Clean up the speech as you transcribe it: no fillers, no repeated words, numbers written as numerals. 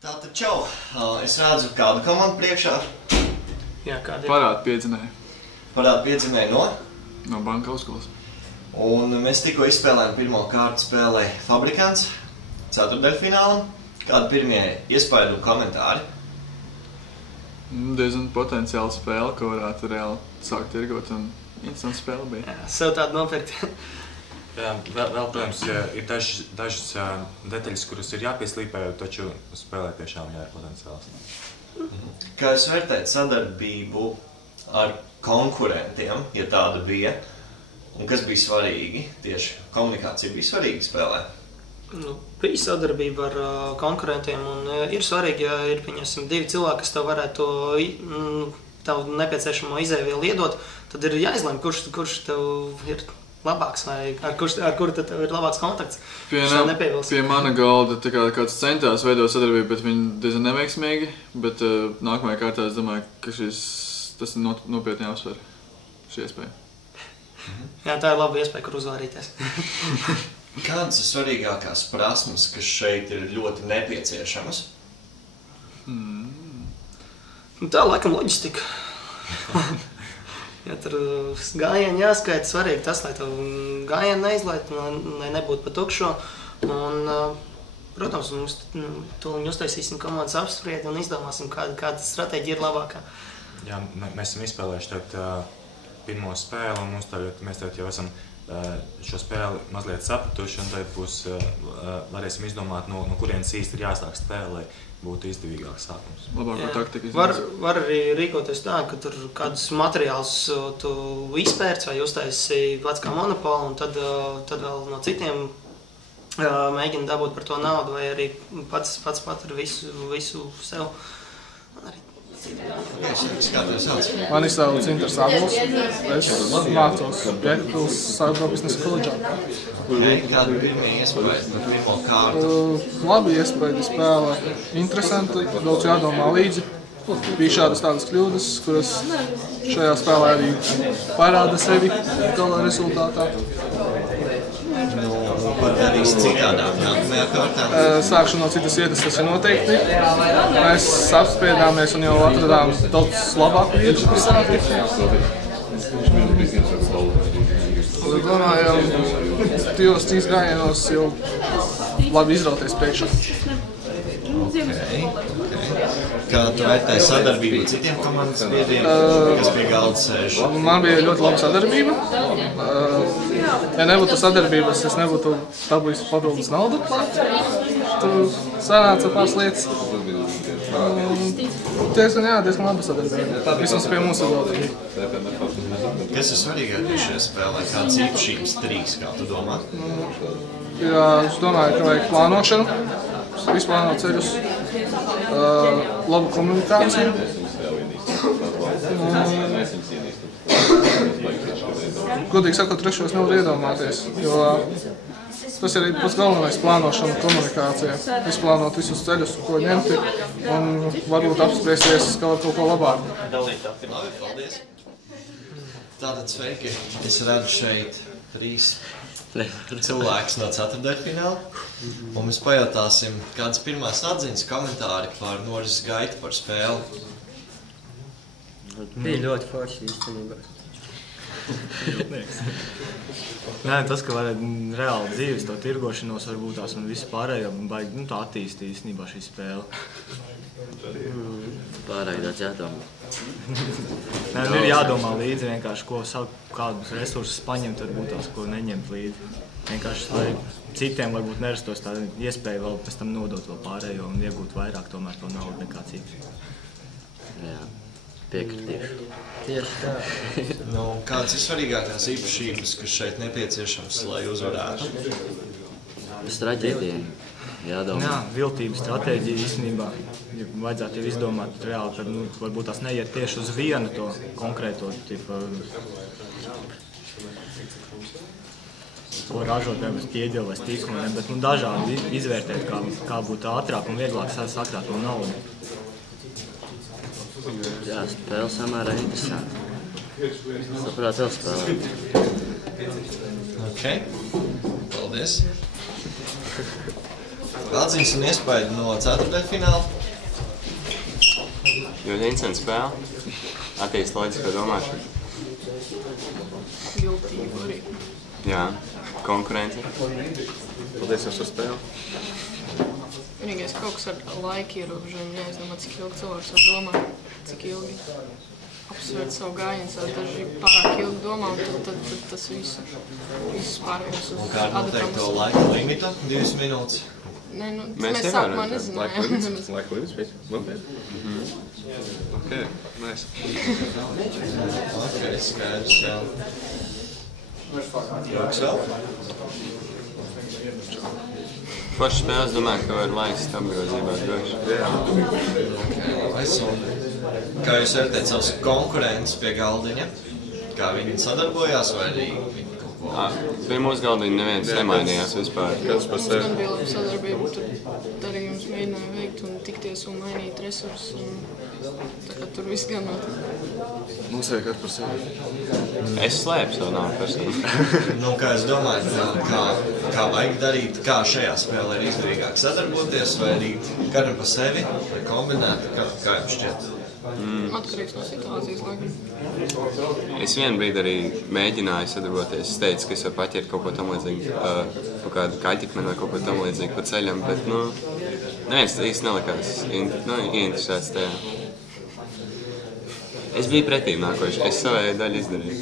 Tātad čau, es redzu kādu komandu priekšā. Jā, kāda ir? Parādu piedzinēju. Parādu piedzinēju no? No Banka Augstskolas. Un mēs tikko izspēlējām pirmo kārtu spēlē Fabrikants, ceturtdaļfinālam. Kādi pirmie iespaidi un komentāri? Diezgan potenciāla spēle, ko varētu reāli sākt tirgot, un interesanta spēle bija. Jā, sev tādu nopirkt. Jā, vēl, protams, ir dažas detaļas, kuras ir jāpieslīpē, taču spēlē tiešām jā, ir potenciāls. Kā jūs vērtējat sadarbību ar konkurentiem, ja tāda bija, un kas bija svarīgi? Tieši komunikācija bija svarīga spēlē? Bija sadarbība ar konkurentiem, un ir svarīgi, ja ir, pieņemsim, divi cilvēki, kas tev varētu tavu nepieciešamo izēvielu iedot, tad ir jāizlem, kurš tev ir labāks, vai ar kuru tev ir labāks kontakts. Pie mana galda kāds centās veidot sadarbību, bet viņi diezgan neveiksmīgi, bet nākamajā kārtā es domāju, ka tas ir nopietni jāuzsver šī iespēja. Jā, tā ir laba iespēja, kur uzvārīties. Kādas ir svarīgākās prasmes, kas šeit ir ļoti nepieciešamas? Tā laikam loģistika. Ja tur gājieni jāskaita, svarīgi tas, lai tev gājieni neizlaid, lai nebūtu pa tukšo. Un, protams, mums tūliņ uztaisīsim komandas apspriedi un izdomāsim, kāda stratēģija ir labākā. Jā, mēs esam izspēlējuši pirmo spēli, un mēs tagad jau esam šo spēli mazliet sapratuši, un tagad varēsim izdomāt, no kurienes īsti ir jāsāk spēle, lai būtu izdevīgāks sākums. Labāko taktiku var arī rīkoties tā, ka tur kādus materiālus tu izpērci vai uztaisi pats kā monopolu, un tad vēl no citiem mēģina dabūt par to naudu, vai arī pats patur visu sev. Kā tev sauc? Mani sauc Inters Abols. Es mācos Jēkabpils Sabiedrības biznesa koledžā. Kādi pirmie iespaidi par pirmo kārtu? Labi iespaidi spēle. Interesanti, daudz jādomā līdzi. Bija šādas tādas kļūdas, kuras šajā spēlē arī parāda sevi gala rezultātā. Pat darīs citādāk nākamajā kārtā? Sākšu no citas vietas, tas ir noteikti. Mēs apspriedāmies un jau atradām daudz labāku vietu. Domājam, tajos 3 gājienos jau labi izrauties priekšā. Kā tu vērtēji sadarbību ar citiem komandas biedriem, kas pie galda sēž? Man bija ļoti laba sadarbība. Ja nebūtu sadarbības, es nebūtu dabūjis papildus naudu. Tur sanāca pāris lietas. Diezgan laba sadarbība. Vismaz pie mūsu galda. Kas ir svarīgākais šajā spēlē? Kādas īpašības 3, kā tu domā? Jā, es domāju, ka vajag plānošanu, izplānot ceļus, labu komunikāciju. Godīgi sakot, trešos nevar iedomāties, jo tas ir pats galvenais - plānošana, komunikācija. Izplānot visus ceļus, ko ņemti, un varbūt apspriesties kaut ko labāku. Labi, paldies. Tātad sveiki. Es redzu šeit 3 cilvēkus no ceturtdaļfināla, un mēs pajautāsim, kādas pirmās atziņas komentāri par norises gaitu par spēli. Bija ļoti forši īstenībā. Nē, tas, ka varētu reāli dzīves to tirgošanos varbūt tās un visu pārējo baigi tā attīstīt īstenībā šī spēle. Pārāk daudz jādomā. Nē, ir jādomā līdzi vienkārši, kādus resursus paņemt, varbūt tās, ko neņemt līdzi. Vienkārši, lai citiem varbūt nerastos tāda iespēja vēl pēc tam nodot vēl pārējo un iegūt vairāk tomēr to naudu nekā citi. Jā, piekritīšu. Tieši tā. Kādas ir svarīgākās īpašības, kas šeit nepieciešams, lai uzvarētu? Stratēģija. Jādomā. Jā, viltība, stratēģija īstenībā. Ja vajadzētu jau izdomāt reāli, tad varbūt tās neiet tieši uz vienu to konkrēto tipu. Ko ražot, nevis ķieģeli vai stīkumu, bet dažādi izvērtēt, kā būtu ātrāk un vieglāk sakrāt to naudu. Jā, spēle samērā interesanti. Saprāt, vēl spēlēt. Ok, paldies. Atziņas un iespēja no ceturtdaļfināla. Ļoti interesanti spēle. Attīst loģisko domāšanu. Jūtību arī. Jā, konkurence. Paldies jums par spēli. Vienīgais kaut kas ar laika ierobežojumu jāizdomā, cik ilgi cilvēks var domāt, cik ilgi apsvērt savu gājienu, daži pārāk ilgi domā, un tad tas viss pārējās uz Un kā noteikti to laika limitu? 2 minūtes. Nē, nu, mēs sākumā nezinājām. Laika limits bija? Ok, nice. Ok, skaidrs vēl. Joks vēl? Pašu spēle, es domāju, ka var laiks apgrozībā droši. Kā jūs vērtējat savus konkurentus pie galdiņa? Kā viņi sadarbojās vai arī viņi kaut ko? Pie mūsu galdiņa neviens nemainījās vispār. Kāds par sevi? Man bija labi sadarbība, tur darījums mēģināja veikt un tikties un mainīt resursus. Tā kā tur viss gan notika. Mums vajag kāds par sevi. Es slēpu savu nāvu personu. Nu, kā es domāju, kā vajag darīt, kā šajā spēlē ir izdevīgāk sadarboties, vai arī katram pa sevi, vai kombinēt, kā jums šķiet? Atkarīgs no situācijas, laikam. Es vienu brīdi arī mēģināju sadarboties. Es teicu, ka es varu paķert kaut ko tam līdzīgu, kaut kādu kaļķikmeni vai kaut ko tam līdzīgu pa ceļam, bet, neviens īsti nelikās ieinteresēts tajā. Es biju pretīm nākoši, es savai daļu izdarīju.